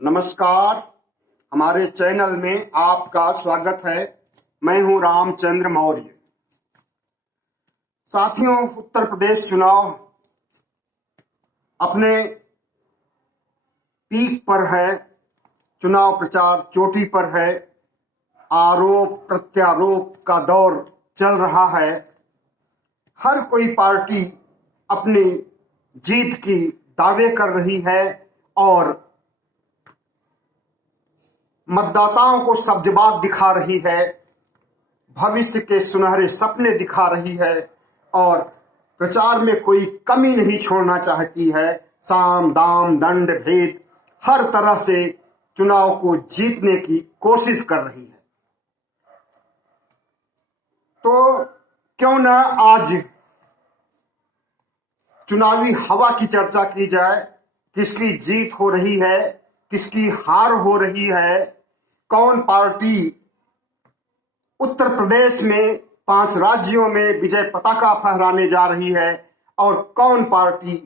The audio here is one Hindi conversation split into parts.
नमस्कार। हमारे चैनल में आपका स्वागत है। मैं हूं रामचंद्र मौर्य। साथियों, उत्तर प्रदेश चुनाव अपने पीक पर है। चुनाव प्रचार चोटी पर है। आरोप प्रत्यारोप का दौर चल रहा है। हर कोई पार्टी अपनी जीत की दावे कर रही है और मतदाताओं को सब्जबाग दिखा रही है, भविष्य के सुनहरे सपने दिखा रही है और प्रचार में कोई कमी नहीं छोड़ना चाहती है। साम दाम दंड भेद हर तरह से चुनाव को जीतने की कोशिश कर रही है। तो क्यों न आज चुनावी हवा की चर्चा की जाए। किसकी जीत हो रही है, किसकी हार हो रही है, कौन पार्टी उत्तर प्रदेश में 5 राज्यों में विजय पताका फहराने जा रही है और कौन पार्टी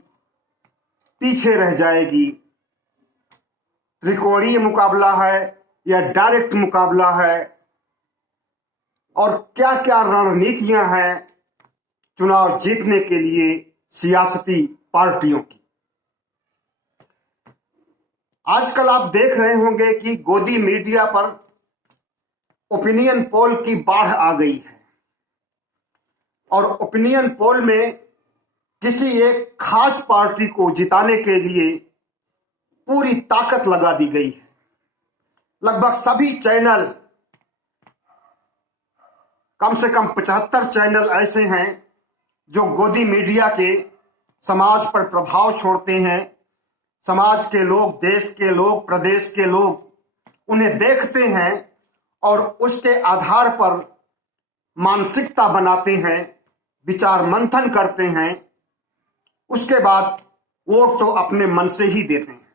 पीछे रह जाएगी। त्रिकोणीय मुकाबला है या डायरेक्ट मुकाबला है और क्या क्या रणनीतियां हैं चुनाव जीतने के लिए सियासती पार्टियों की। आजकल आप देख रहे होंगे कि गोदी मीडिया पर ओपिनियन पोल की बाढ़ आ गई है और ओपिनियन पोल में किसी एक खास पार्टी को जिताने के लिए पूरी ताकत लगा दी गई है। लगभग सभी चैनल, कम से कम 75 चैनल ऐसे हैं जो गोदी मीडिया के समाज पर प्रभाव छोड़ते हैं। समाज के लोग, देश के लोग, प्रदेश के लोग उन्हें देखते हैं और उसके आधार पर मानसिकता बनाते हैं, विचार मंथन करते हैं, उसके बाद वोट तो अपने मन से ही देते हैं।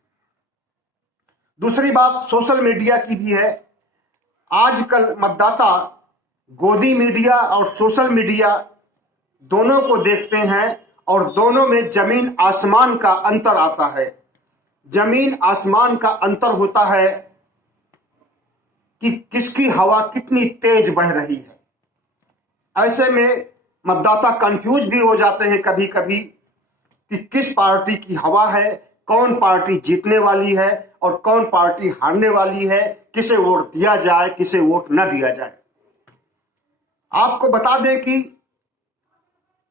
दूसरी बात सोशल मीडिया की भी है। आजकल मतदाता गोदी मीडिया और सोशल मीडिया दोनों को देखते हैं और दोनों में जमीन आसमान का अंतर आता है। जमीन आसमान का अंतर होता है कि किसकी हवा कितनी तेज बह रही है। ऐसे में मतदाता कंफ्यूज भी हो जाते हैं कभी कभी कि किस पार्टी की हवा है, कौन पार्टी जीतने वाली है और कौन पार्टी हारने वाली है, किसे वोट दिया जाए, किसे वोट न दिया जाए। आपको बता दें कि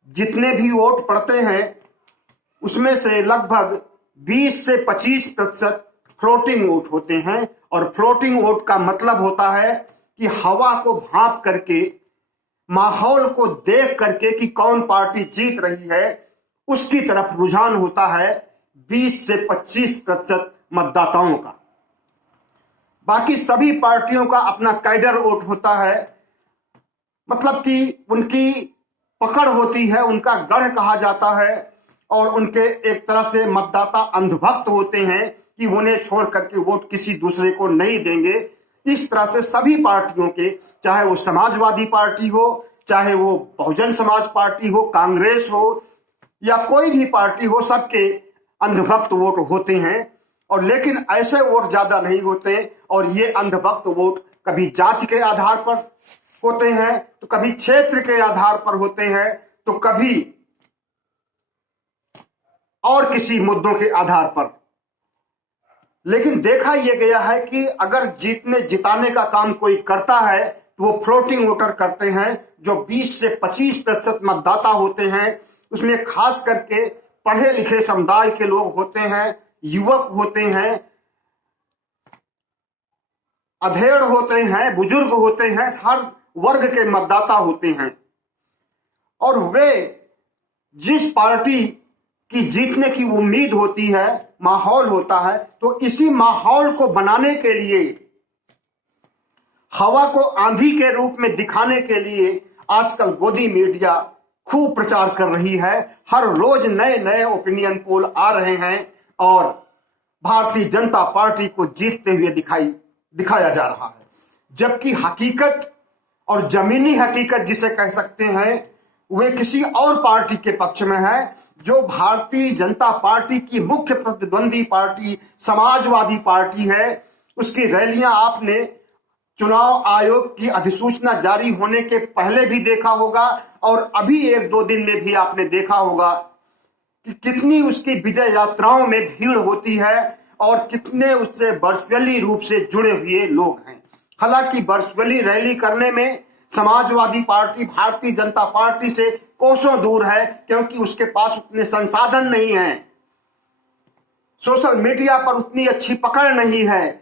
जितने भी वोट पड़ते हैं उसमें से लगभग 20 से 25% फ्लोटिंग वोट होते हैं और फ्लोटिंग वोट का मतलब होता है कि हवा को भांप करके, माहौल को देख करके कि कौन पार्टी जीत रही है उसकी तरफ रुझान होता है 20 से 25% मतदाताओं का। बाकी सभी पार्टियों का अपना कैडर वोट होता है, मतलब कि उनकी पकड़ होती है, उनका गढ़ कहा जाता है और उनके एक तरह से मतदाता अंधभक्त होते हैं कि उन्हें छोड़ करके वोट किसी दूसरे को नहीं देंगे। इस तरह से सभी पार्टियों के, चाहे वो समाजवादी पार्टी हो, चाहे वो बहुजन समाज पार्टी हो, कांग्रेस हो या कोई भी पार्टी हो, सबके अंधभक्त वोट होते हैं। और लेकिन ऐसे वोट ज्यादा नहीं होते और ये अंधभक्त वोट कभी जाति के आधार पर होते हैं, तो कभी क्षेत्र के आधार पर होते हैं, तो कभी और किसी मुद्दों के आधार पर। लेकिन देखा यह गया है कि अगर जिताने का काम कोई करता है तो वो फ्लोटिंग वोटर करते हैं, जो 20 से 25% मतदाता होते हैं। उसमें खास करके पढ़े लिखे समुदाय के लोग होते हैं, युवक होते हैं, अधेड़ होते हैं, बुजुर्ग होते हैं, हर वर्ग के मतदाता होते हैं और वे जिस पार्टी की जीतने की उम्मीद होती है, माहौल होता है, तो इसी माहौल को बनाने के लिए, हवा को आंधी के रूप में दिखाने के लिए आजकल गोदी मीडिया खूब प्रचार कर रही है। हर रोज नए नए ओपिनियन पोल आ रहे हैं और भारतीय जनता पार्टी को जीतते हुए दिखाया जा रहा है, जबकि हकीकत और जमीनी हकीकत जिसे कह सकते हैं वे किसी और पार्टी के पक्ष में है। जो भारतीय जनता पार्टी की मुख्य प्रतिद्वंदी पार्टी समाजवादी पार्टी है, उसकी रैलियां आपने चुनाव आयोग की अधिसूचना जारी होने के पहले भी देखा होगा और अभी 1-2 दिन में भी आपने देखा होगा कि कितनी उसकी विजय यात्राओं में भीड़ होती है और कितने उससे वर्चुअली रूप से जुड़े हुए लोग हैं। हालांकि वर्चुअली रैली करने में समाजवादी पार्टी भारतीय जनता पार्टी से कोसों दूर है, क्योंकि उसके पास उतने संसाधन नहीं हैं, सोशल मीडिया पर उतनी अच्छी पकड़ नहीं है,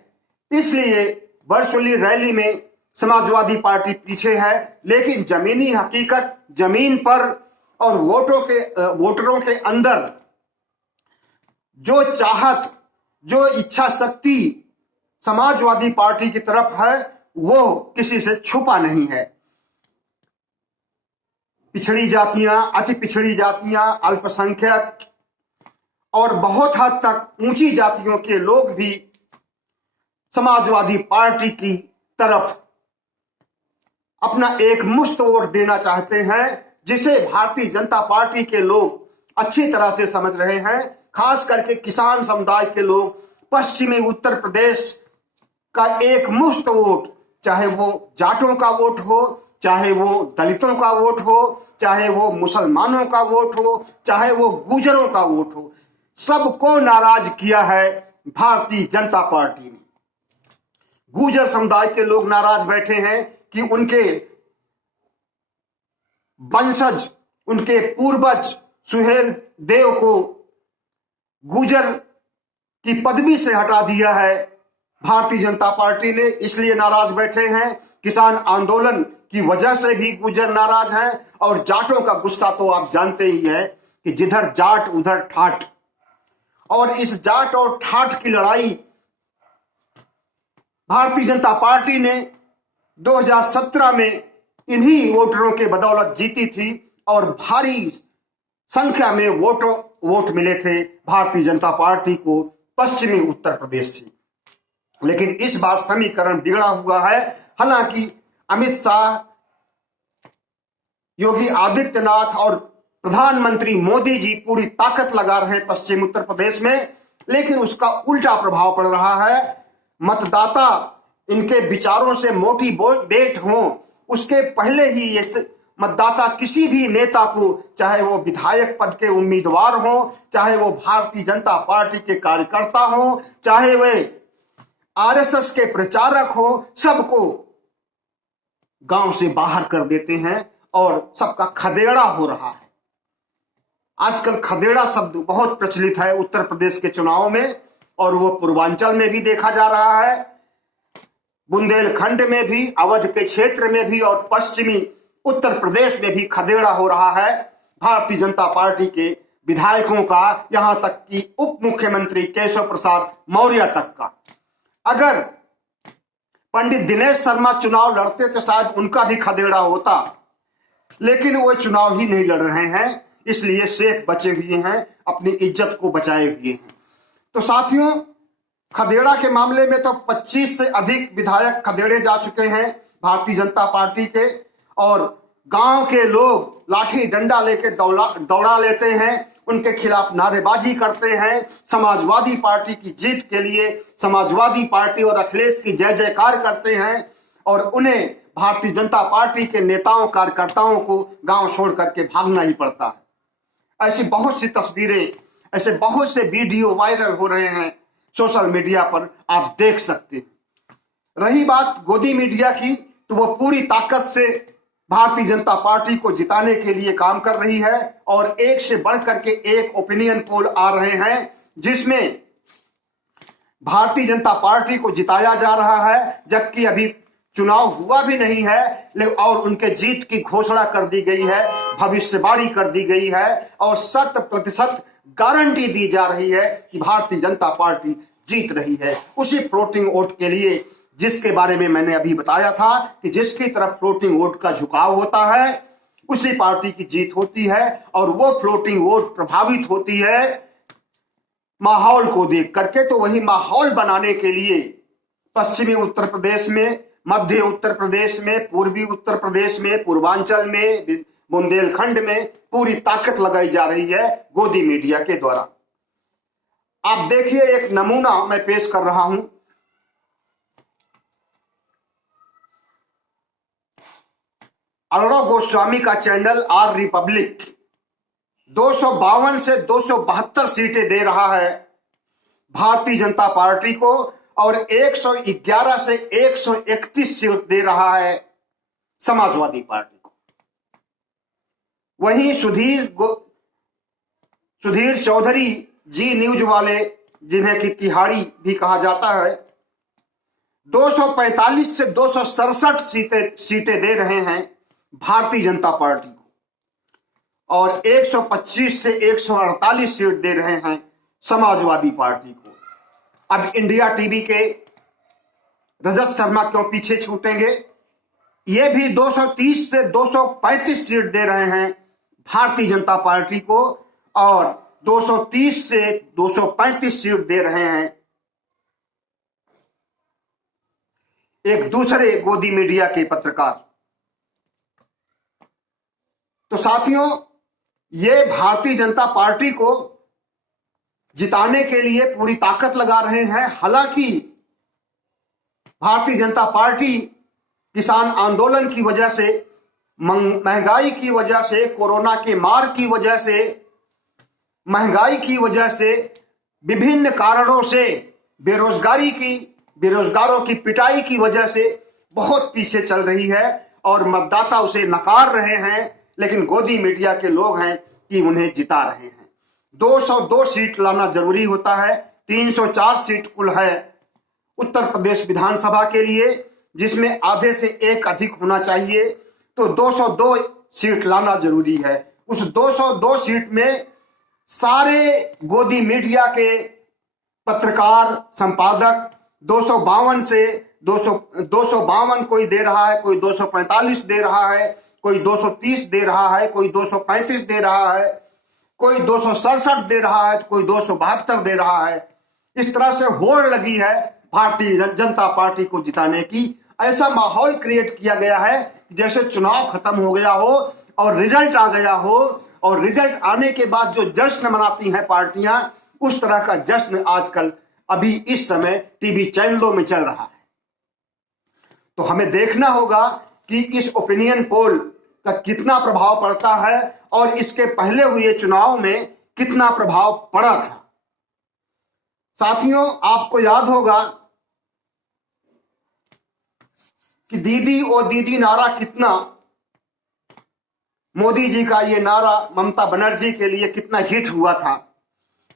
इसलिए वर्चुअली रैली में समाजवादी पार्टी पीछे है। लेकिन जमीनी हकीकत, जमीन पर और वोटरों के अंदर जो चाहत, जो इच्छा शक्ति समाजवादी पार्टी की तरफ है, वो किसी से छुपा नहीं है। पिछड़ी जातियां, अति पिछड़ी जातियां, अल्पसंख्यक और बहुत हद तक ऊंची जातियों के लोग भी समाजवादी पार्टी की तरफ अपना एक मुश्त वोट देना चाहते हैं, जिसे भारतीय जनता पार्टी के लोग अच्छी तरह से समझ रहे हैं। खास करके किसान समुदाय के लोग पश्चिमी उत्तर प्रदेश का एक मुश्त वोट, चाहे वो जाटों का वोट हो, चाहे वो दलितों का वोट हो, चाहे वो मुसलमानों का वोट हो, चाहे वो गुजरों का वोट हो, सबको नाराज किया है भारतीय जनता पार्टी ने। गुजर समुदाय के लोग नाराज बैठे हैं कि उनके वंशज, उनके पूर्वज सुहेल देव को गुजर की पदवी से हटा दिया है भारतीय जनता पार्टी ने, इसलिए नाराज बैठे हैं। किसान आंदोलन की वजह से भी गुजर नाराज हैं और जाटों का गुस्सा तो आप जानते ही हैं कि जिधर जाट उधर ठाठ, और इस जाट और ठाठ की लड़ाई भारतीय जनता पार्टी ने 2017 में इन्हीं वोटरों के बदौलत जीती थी और भारी संख्या में वोट मिले थे भारतीय जनता पार्टी को पश्चिमी उत्तर प्रदेश से। लेकिन इस बार समीकरण बिगड़ा हुआ है। हालांकि अमित शाह, योगी आदित्यनाथ और प्रधानमंत्री मोदी जी पूरी ताकत लगा रहे हैं पश्चिम उत्तर प्रदेश में, लेकिन उसका उल्टा प्रभाव पड़ रहा है। मतदाता इनके विचारों से मोटिवेट हों, उसके पहले ही ये मतदाता किसी भी नेता को, चाहे वो विधायक पद के उम्मीदवार हो, चाहे वो भारतीय जनता पार्टी के कार्यकर्ता हो, चाहे वे आरएसएस के प्रचारक हो, सबको गांव से बाहर कर देते हैं और सबका खदेड़ा हो रहा है। आजकल खदेड़ा शब्द बहुत प्रचलित है उत्तर प्रदेश के चुनाव में, और वो पूर्वांचल में भी देखा जा रहा है, बुंदेलखंड में भी, अवध के क्षेत्र में भी और पश्चिमी उत्तर प्रदेश में भी खदेड़ा हो रहा है भारतीय जनता पार्टी के विधायकों का, यहां तक कि उप मुख्यमंत्री केशव प्रसाद मौर्य तक का। अगर पंडित दिनेश शर्मा चुनाव लड़ते तो शायद उनका भी खदेड़ा होता, लेकिन वो चुनाव ही नहीं लड़ रहे हैं, इसलिए सेफ बचे हुए हैं, अपनी इज्जत को बचाए हुए हैं। तो साथियों, खदेड़ा के मामले में तो 25 से अधिक विधायक खदेड़े जा चुके हैं भारतीय जनता पार्टी के, और गांव के लोग लाठी डंडा लेके दौड़ा लेते हैं, उनके खिलाफ नारेबाजी करते हैं, समाजवादी पार्टी की जीत के लिए समाजवादी पार्टी और अखिलेश की जय जयकार करते हैं, और उन्हें भारतीय जनता पार्टी के नेताओं कार्यकर्ताओं को गांव छोड़ करके भागना ही पड़ता है। ऐसी बहुत सी तस्वीरें, ऐसे बहुत से वीडियो वायरल हो रहे हैं सोशल मीडिया पर, आप देख सकते हैं। रही बात गोदी मीडिया की, तो वो पूरी ताकत से भारतीय जनता पार्टी को जिताने के लिए काम कर रही है, और एक से बढ़कर के एक ओपिनियन पोल आ रहे हैं जिसमें भारतीय जनता पार्टी को जिताया जा रहा है, जबकि अभी चुनाव हुआ भी नहीं है और उनके जीत की घोषणा कर दी गई है, भविष्यवाणी कर दी गई है और 100% गारंटी दी जा रही है कि भारतीय जनता पार्टी जीत रही है। उसी फ्लोटिंग वोट के लिए, जिसके बारे में मैंने अभी बताया था कि जिसकी तरफ फ्लोटिंग वोट का झुकाव होता है उसी पार्टी की जीत होती है, और वो फ्लोटिंग वोट प्रभावित होती है माहौल को देख करके। तो वही माहौल बनाने के लिए पश्चिमी उत्तर प्रदेश में, मध्य उत्तर प्रदेश में, पूर्वी उत्तर प्रदेश में, पूर्वांचल में, बुंदेलखंड में पूरी ताकत लगाई जा रही है गोदी मीडिया के द्वारा। आप देखिए, एक नमूना मैं पेश कर रहा हूं। अर्णव गोस्वामी का चैनल आर रिपब्लिक 252 से 272 सीटें दे रहा है भारतीय जनता पार्टी को और 111 से 131 सीट दे रहा है समाजवादी पार्टी को। वहीं सुधीर चौधरी जी न्यूज वाले, जिन्हें कि तिहाड़ी भी कहा जाता है, 245 से 267 सीटें दे रहे हैं भारतीय जनता पार्टी को और 125 से 148 सीट दे रहे हैं समाजवादी पार्टी को। अब इंडिया टीवी के रजत शर्मा क्यों पीछे छूटेंगे? ये भी 230 से 235 सीट दे रहे हैं भारतीय जनता पार्टी को और 230 से 235 सीट दे रहे हैं एक दूसरे गोदी मीडिया के पत्रकार। तो साथियों, ये भारतीय जनता पार्टी को जिताने के लिए पूरी ताकत लगा रहे हैं। हालांकि भारतीय जनता पार्टी किसान आंदोलन की वजह से, महंगाई की वजह से, कोरोना के मार की वजह से, महंगाई की वजह से, विभिन्न कारणों से, बेरोजगारों की पिटाई की वजह से बहुत पीछे चल रही है और मतदाता उसे नकार रहे हैं। लेकिन गोदी मीडिया के लोग हैं कि उन्हें जिता रहे हैं। 202 सीट लाना जरूरी होता है। 304 सीट कुल है उत्तर प्रदेश विधानसभा के लिए, जिसमें आधे से एक अधिक होना चाहिए। तो 202 सीट लाना जरूरी है। उस 202 सीट में सारे गोदी मीडिया के पत्रकार, संपादक 252 से 252 कोई दे रहा है, कोई 245 दे रहा है, कोई 230 दे रहा है, कोई 235 दे रहा है, कोई 267 दे रहा है, कोई 272 दे रहा है। इस तरह से होड़ लगी है भारतीय जनता पार्टी को जिताने की। ऐसा माहौल क्रिएट किया गया है जैसे चुनाव खत्म हो गया हो और रिजल्ट आ गया हो, और रिजल्ट आने के बाद जो जश्न मनाती हैं पार्टियां, उस तरह का जश्न आजकल अभी इस समय टीवी चैनलों में चल रहा है। तो हमें देखना होगा कि इस ओपिनियन पोल का कितना प्रभाव पड़ता है और इसके पहले हुए चुनाव में कितना प्रभाव पड़ा था। साथियों, आपको याद होगा कि दीदी ओ दीदी नारा कितना, मोदी जी का ये नारा ममता बनर्जी के लिए कितना हिट हुआ था।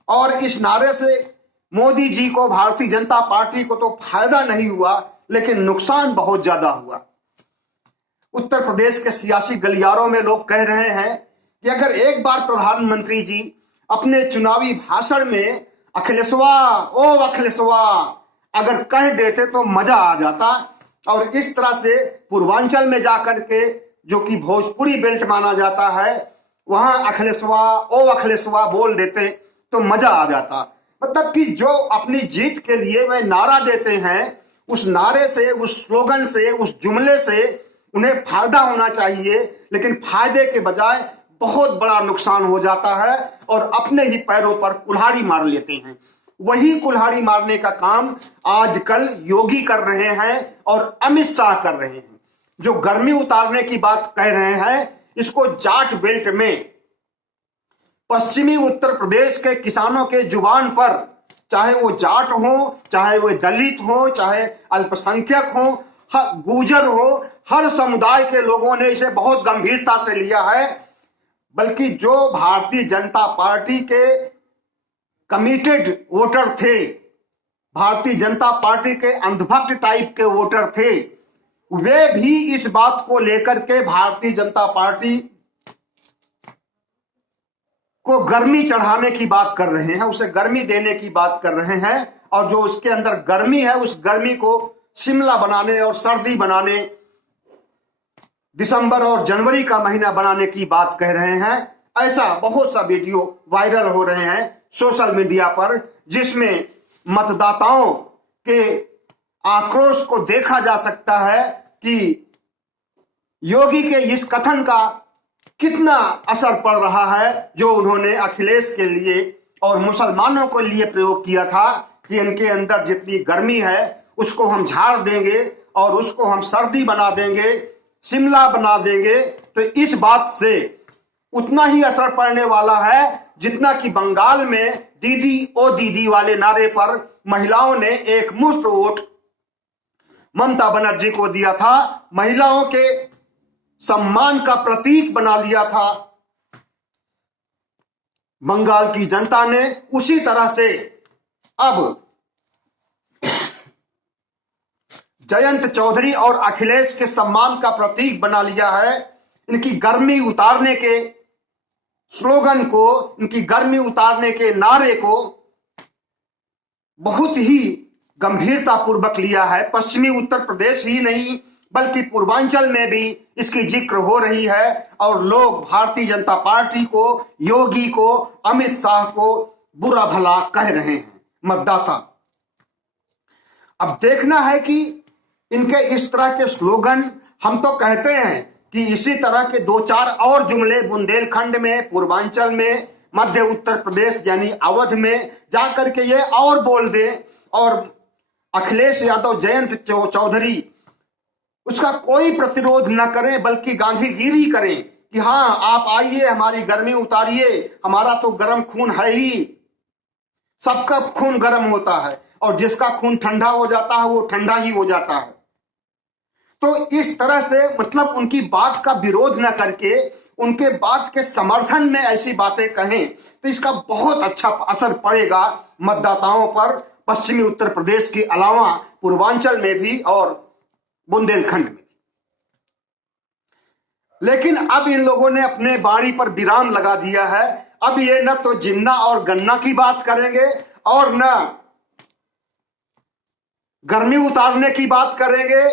और इस नारे से मोदी जी को, भारतीय जनता पार्टी को तो फायदा नहीं हुआ, लेकिन नुकसान बहुत ज्यादा हुआ। उत्तर प्रदेश के सियासी गलियारों में लोग कह रहे हैं कि अगर एक बार प्रधानमंत्री जी अपने चुनावी भाषण में अखिलेशवा ओ अखिलेशवा अगर कह देते तो मजा आ जाता। और इस तरह से पूर्वांचल में जाकर के, जो कि भोजपुरी बेल्ट माना जाता है, वहां अखिलेशवा ओ अखिलेशवा बोल देते तो मजा आ जाता। मतलब कि जो अपनी जीत के लिए वे नारा देते हैं, उस नारे से, उस स्लोगन से, उस जुमले से उन्हें फायदा होना चाहिए, लेकिन फायदे के बजाय बहुत बड़ा नुकसान हो जाता है और अपने ही पैरों पर कुल्हाड़ी मार लेते हैं। वही कुल्हाड़ी मारने का काम आजकल योगी कर रहे हैं और अमित शाह कर रहे हैं। जो गर्मी उतारने की बात कह रहे हैं, इसको जाट बेल्ट में पश्चिमी उत्तर प्रदेश के किसानों के जुबान पर, चाहे वो जाट हो, चाहे वो दलित हो, चाहे अल्पसंख्यक हो, गुर्जर हो, हर समुदाय के लोगों ने इसे बहुत गंभीरता से लिया है। बल्कि जो भारतीय जनता पार्टी के कमिटेड वोटर थे, भारतीय जनता पार्टी के अंधभक्त टाइप के वोटर थे, वे भी इस बात को लेकर के भारतीय जनता पार्टी को गर्मी चढ़ाने की बात कर रहे हैं, उसे गर्मी देने की बात कर रहे हैं। और जो उसके अंदर गर्मी है, उस गर्मी को शिमला बनाने और सर्दी बनाने, दिसंबर और जनवरी का महीना बनाने की बात कह रहे हैं। ऐसा बहुत सा वीडियो वायरल हो रहे हैं सोशल मीडिया पर, जिसमें मतदाताओं के आक्रोश को देखा जा सकता है कि योगी के इस कथन का कितना असर पड़ रहा है जो उन्होंने अखिलेश के लिए और मुसलमानों के लिए प्रयोग किया था कि इनके अंदर जितनी गर्मी है उसको हम झाड़ देंगे और उसको हम सर्दी बना देंगे, शिमला बना देंगे। तो इस बात से उतना ही असर पड़ने वाला है जितना कि बंगाल में दीदी ओ दीदी वाले नारे पर महिलाओं ने एक मुश्त वोट ममता बनर्जी को दिया था, महिलाओं के सम्मान का प्रतीक बना लिया था बंगाल की जनता ने। उसी तरह से अब जयंत चौधरी और अखिलेश के सम्मान का प्रतीक बना लिया है। इनकी गर्मी उतारने के स्लोगन को, इनकी गर्मी उतारने के नारे को बहुत ही गंभीरता पूर्वक लिया है। पश्चिमी उत्तर प्रदेश ही नहीं बल्कि पूर्वांचल में भी इसकी जिक्र हो रही है और लोग भारतीय जनता पार्टी को, योगी को, अमित शाह को बुरा भला कह रहे हैं मतदाता। अब देखना है कि इनके इस तरह के स्लोगन, हम तो कहते हैं कि इसी तरह के दो चार और जुमले बुंदेलखंड में, पूर्वांचल में, मध्य उत्तर प्रदेश यानी अवध में जाकर के ये और बोल दें और अखिलेश यादव, जयंत चौधरी उसका कोई प्रतिरोध न करें बल्कि गांधीगिरी करें कि हाँ आप आइए, हमारी गर्मी उतारिए, हमारा तो गर्म खून है ही, सबका खून गर्म होता है और जिसका खून ठंडा हो जाता है वो ठंडा ही हो जाता है। तो इस तरह से मतलब उनकी बात का विरोध न करके उनके बात के समर्थन में ऐसी बातें कहें तो इसका बहुत अच्छा असर पड़ेगा मतदाताओं पर, पश्चिमी उत्तर प्रदेश के अलावा पूर्वांचल में भी और बुंदेलखंड में। लेकिन अब इन लोगों ने अपने बाणी पर विराम लगा दिया है। अब ये न तो जिन्ना और गन्ना की बात करेंगे और न गर्मी उतारने की बात करेंगे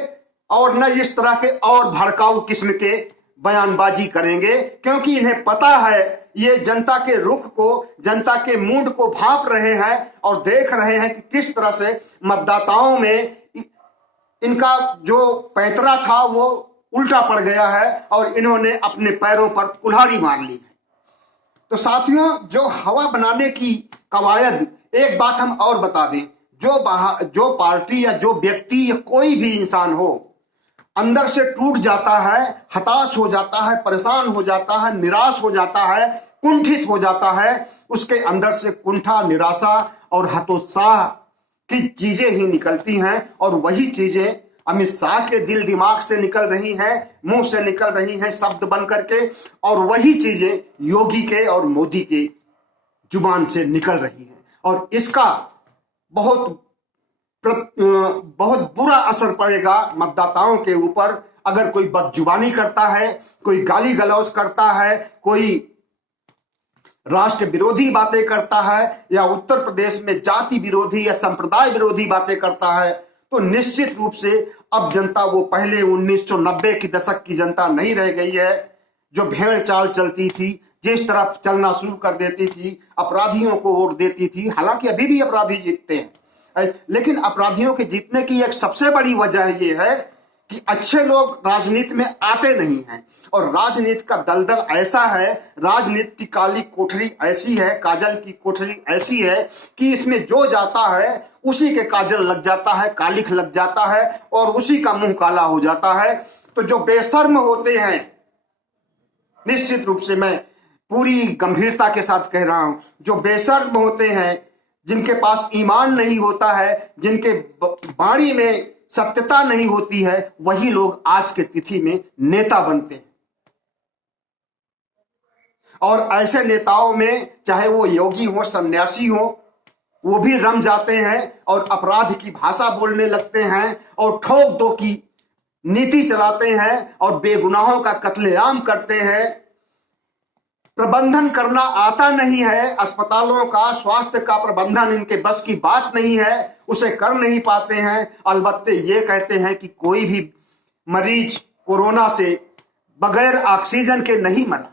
और न इस तरह के और भड़काऊ किस्म के बयानबाजी करेंगे, क्योंकि इन्हें पता है ये जनता के रुख को, जनता के मूड को भांप रहे हैं और देख रहे हैं कि किस तरह से मतदाताओं में इनका जो पैंतरा था वो उल्टा पड़ गया है और इन्होंने अपने पैरों पर कुल्हाड़ी मार ली है। तो साथियों, जो हवा बनाने की कवायद, एक बात हम और बता दें, जो पार्टी या जो व्यक्ति या कोई भी इंसान हो अंदर से टूट जाता है, हताश हो जाता है, परेशान हो जाता है, निराश हो जाता है, कुंठित हो जाता है, उसके अंदर से कुंठा, निराशा और हतोत्साह की चीजें ही निकलती हैं और वही चीजें अमित शाह के दिल दिमाग से निकल रही हैं, मुंह से निकल रही हैं शब्द बन करके, और वही चीजें योगी के और मोदी के जुबान से निकल रही हैं और इसका बहुत बुरा असर पड़ेगा मतदाताओं के ऊपर। अगर कोई बदजुबानी करता है, कोई गाली गलौज करता है, कोई राष्ट्र विरोधी बातें करता है या उत्तर प्रदेश में जाति विरोधी या संप्रदाय विरोधी बातें करता है, तो निश्चित रूप से अब जनता वो पहले 1990 की दशक की जनता नहीं रह गई है जो भेड़ चाल चलती थी, जिस तरह चलना शुरू कर देती थी, अपराधियों को वोट देती थी। हालांकि अभी भी अपराधी जीतते हैं, लेकिन अपराधियों के जीतने की एक सबसे बड़ी वजह यह है कि अच्छे लोग राजनीति में आते नहीं हैं और राजनीति का दलदल ऐसा है, राजनीति की काली कोठरी ऐसी है, काजल की कोठरी ऐसी है कि इसमें जो जाता है उसी के काजल लग जाता है, कालिख लग जाता है और उसी का मुंह काला हो जाता है। तो जो बेशर्म होते हैं, निश्चित रूप से मैं पूरी गंभीरता के साथ कह रहा हूं, जो बेशर्म होते हैं, जिनके पास ईमान नहीं होता है, जिनके बाणी में सत्यता नहीं होती है, वही लोग आज के तिथि में नेता बनते हैं। और ऐसे नेताओं में चाहे वो योगी हो, सन्यासी हो, वो भी रम जाते हैं और अपराध की भाषा बोलने लगते हैं और ठोक दो की नीति चलाते हैं और बेगुनाहों का कत्लेआम करते हैं। प्रबंधन करना आता नहीं है, अस्पतालों का, स्वास्थ्य का प्रबंधन इनके बस की बात नहीं है, उसे कर नहीं पाते हैं। अलबत्ते ये कहते हैं कि कोई भी मरीज कोरोना से बगैर ऑक्सीजन के नहीं मरा,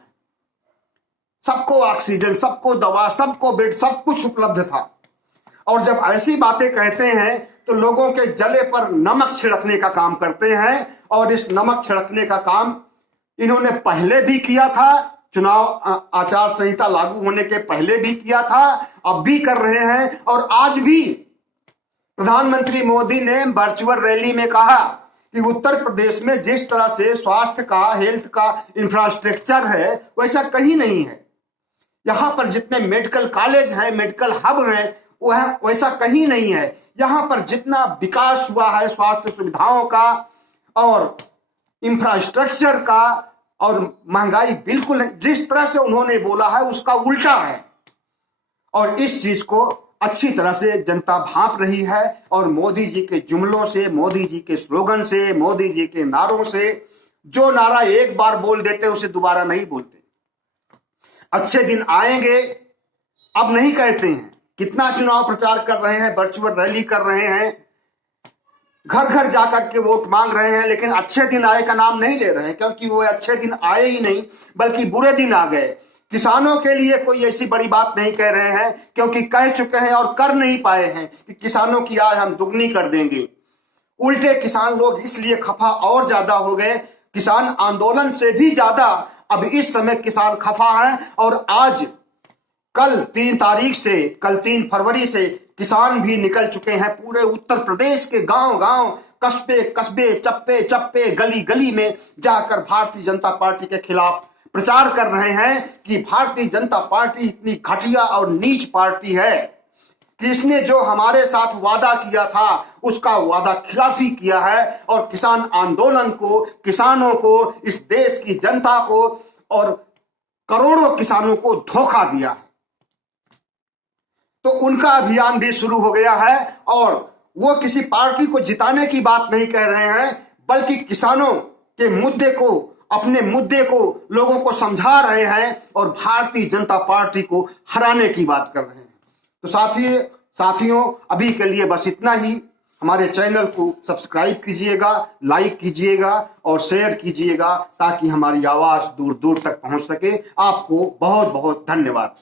सबको ऑक्सीजन, सबको दवा, सबको बेड, सब कुछ उपलब्ध था। और जब ऐसी बातें कहते हैं तो लोगों के जले पर नमक छिड़कने का काम करते हैं और इस नमक छिड़कने का काम इन्होंने पहले भी किया था, चुनाव आचार संहिता लागू होने के पहले भी किया था, अब भी कर रहे हैं। और आज भी प्रधानमंत्री मोदी ने वर्चुअल रैली में कहा कि उत्तर प्रदेश में जिस तरह से स्वास्थ्य का, हेल्थ का इंफ्रास्ट्रक्चर है, वैसा कहीं नहीं है। यहां पर जितने मेडिकल कॉलेज हैं, मेडिकल हब हैं, वह वैसा कहीं नहीं है। यहां पर जितना विकास हुआ है स्वास्थ्य सुविधाओं का और इंफ्रास्ट्रक्चर का, और महंगाई बिल्कुल जिस तरह से उन्होंने बोला है उसका उल्टा है। और इस चीज को अच्छी तरह से जनता भांप रही है। और मोदी जी के जुमलों से, मोदी जी के स्लोगन से, मोदी जी के नारों से, जो नारा एक बार बोल देते उसे दोबारा नहीं बोलते। अच्छे दिन आएंगे अब नहीं कहते हैं। कितना चुनाव प्रचार कर रहे हैं, वर्चुअल रैली कर रहे हैं, घर घर जाकर के वोट मांग रहे हैं, लेकिन अच्छे दिन आए का नाम नहीं ले रहे हैं, क्योंकि वो अच्छे दिन आए ही नहीं, बल्कि बुरे दिन आ गए। किसानों के लिए कोई ऐसी बड़ी बात नहीं कह रहे हैं, क्योंकि कह चुके हैं और कर नहीं पाए हैं कि किसानों की आय हम दुगनी कर देंगे। उल्टे किसान लोग इसलिए खफा और ज्यादा हो गए, किसान आंदोलन से भी ज्यादा अब इस समय किसान खफा है। और आज कल 3 फरवरी से किसान भी निकल चुके हैं पूरे उत्तर प्रदेश के गांव गांव, कस्बे कस्बे, चप्पे चप्पे, गली गली में जाकर भारतीय जनता पार्टी के खिलाफ प्रचार कर रहे हैं कि भारतीय जनता पार्टी इतनी घटिया और नीच पार्टी है कि इसने जो हमारे साथ वादा किया था उसका वादा खिलाफी किया है, और किसान आंदोलन को, किसानों को, इस देश की जनता को और करोड़ों किसानों को धोखा दिया है। तो उनका अभियान भी शुरू हो गया है, और वो किसी पार्टी को जिताने की बात नहीं कह रहे हैं, बल्कि किसानों के मुद्दे को, अपने मुद्दे को लोगों को समझा रहे हैं और भारतीय जनता पार्टी को हराने की बात कर रहे हैं। तो साथियों अभी के लिए बस इतना ही। हमारे चैनल को सब्सक्राइब कीजिएगा, लाइक कीजिएगा और शेयर कीजिएगा, ताकि हमारी आवाज दूर दूर तक पहुंच सके। आपको बहुत बहुत धन्यवाद।